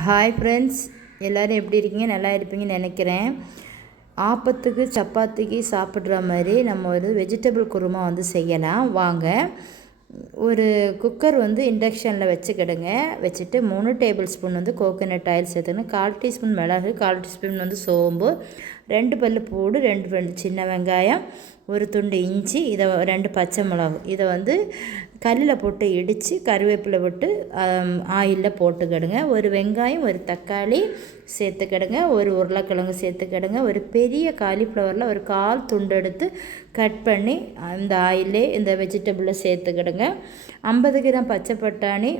Hi friends, எல்லோரும் எப்படி இருக்கீங்க? நல்லா இருப்பீங்கன்னு நினைக்கிறேன். ஆப்பத்துக்கு சப்பாத்திக்கு சாப்பிட்ற மாதிரி நம்ம ஒரு வெஜிடபிள் குருமா செய்யலாம். வாங்க. ஒரு குக்கர் இண்டக்ஷனில் வச்சுக்கிடுங்க. வச்சுட்டு 3 டேபிள் ஸ்பூன் கோகோனட் ஆயில் சேர்த்துக்கணும். 1/4 டீஸ்பூன் மிளகு, 1/4 டீஸ்பூன் சோம்பு, 2 பல் பூடு, 2 சின்ன வெங்காயம், ஒரு துண்டு இஞ்சி, இதை 2 பச்சை மிளகு, இதை கல்லில் போட்டு இடித்து கருவேப்பிலை விட்டு ஆயிலில் போட்டுக்கிடுங்க. ஒரு வெங்காயம், ஒரு தக்காளி சேர்த்துக்கிடுங்க. ஒரு உருளைக்கிழங்கு சேர்த்துக்கிடுங்க. ஒரு பெரிய காலிஃப்ளவரில் ஒரு 1/4 துண்டு எடுத்து கட் பண்ணி இந்த ஆயிலே இந்த வெஜிடபிளில் சேர்த்துக்கிடுங்க. 50 கிராம் பச்சை பட்டாணி,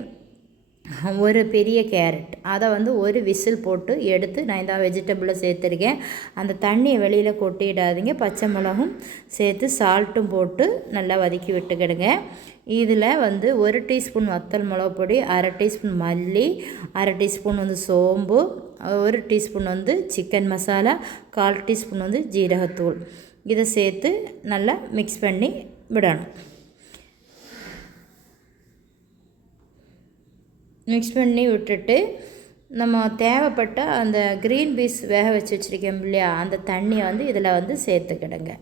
ஒரு பெரிய கேரட், அதை ஒரு விசில் போட்டு எடுத்து நான் இந்த வெஜிடபிளை சேர்த்துருக்கேன். அந்த தண்ணியை வெளியில் கொட்டிடாதீங்க. பச்சை மிளகும் சேர்த்து சால்ட்டும் போட்டு நல்லா வதக்கி விட்டுக்கிடுங்க. இதில் 1 டீஸ்பூன் வத்தல் மிளகு பொடி, 1/2 டீஸ்பூன் மல்லி, 1/2 டீஸ்பூன் சோம்பு, 1 டீஸ்பூன் சிக்கன் மசாலா, 1/4 டீஸ்பூன் ஜீரகத்தூள், இதை சேர்த்து நல்லா மிக்ஸ் பண்ணி விடணும். மிக்ஸ் பண்ணி விட்டுட்டு நம்ம தேவைப்பட்ட அந்த க்ரீன் பீஸ் வேக வச்சு வச்சுருக்கோம் இல்லையா, அந்த தண்ணியை இதில் சேர்த்துக்கிடுங்க.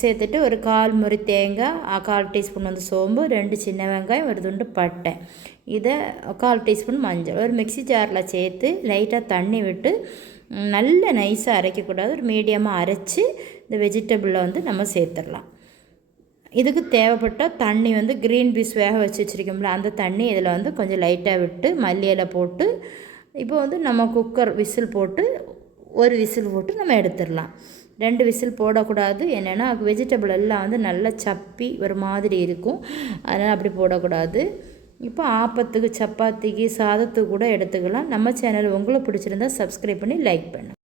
சேர்த்துட்டு ஒரு 1/4 முறி தேங்காய், 1/4 டீஸ்பூன் சோம்பு, 2 சின்ன வெங்காயம், ஒரு துண்டு பட்டை, இதை 1/4 டீஸ்பூன் மஞ்சள் ஒரு மிக்ஸி ஜாரில் சேர்த்து லைட்டாக தண்ணி விட்டு நல்ல நைஸாக அரைக்கக்கூடாது, ஒரு மீடியமாக அரைச்சி இந்த வெஜிடபிளில் நம்ம சேர்த்துடலாம். இதுக்கு தேவைப்பட்ட தண்ணி க்ரீன் பீஸ் வேக வச்சு வச்சுருக்கோம்ல, அந்த தண்ணி இதில் கொஞ்சம் லைட்டாக விட்டு மல்லியில் போட்டு இப்போ நம்ம குக்கர் விசில் போட்டு ஒரு விசில் போட்டு நம்ம எடுத்துடலாம். 2 விசில் போடக்கூடாது. என்னென்னா வெஜிடபிள் எல்லாம் நல்லா சப்பி ஒரு மாதிரி இருக்கும், அதனால் அப்படி போடக்கூடாது. இப்போ ஆப்பத்துக்கு, சப்பாத்திக்கு, சாதத்துக்கு கூட எடுத்துக்கலாம். நம்ம சேனல் உங்களுக்கு பிடிச்சிருந்தா சப்ஸ்கிரைப் பண்ணி லைக் பண்ணுங்கள்.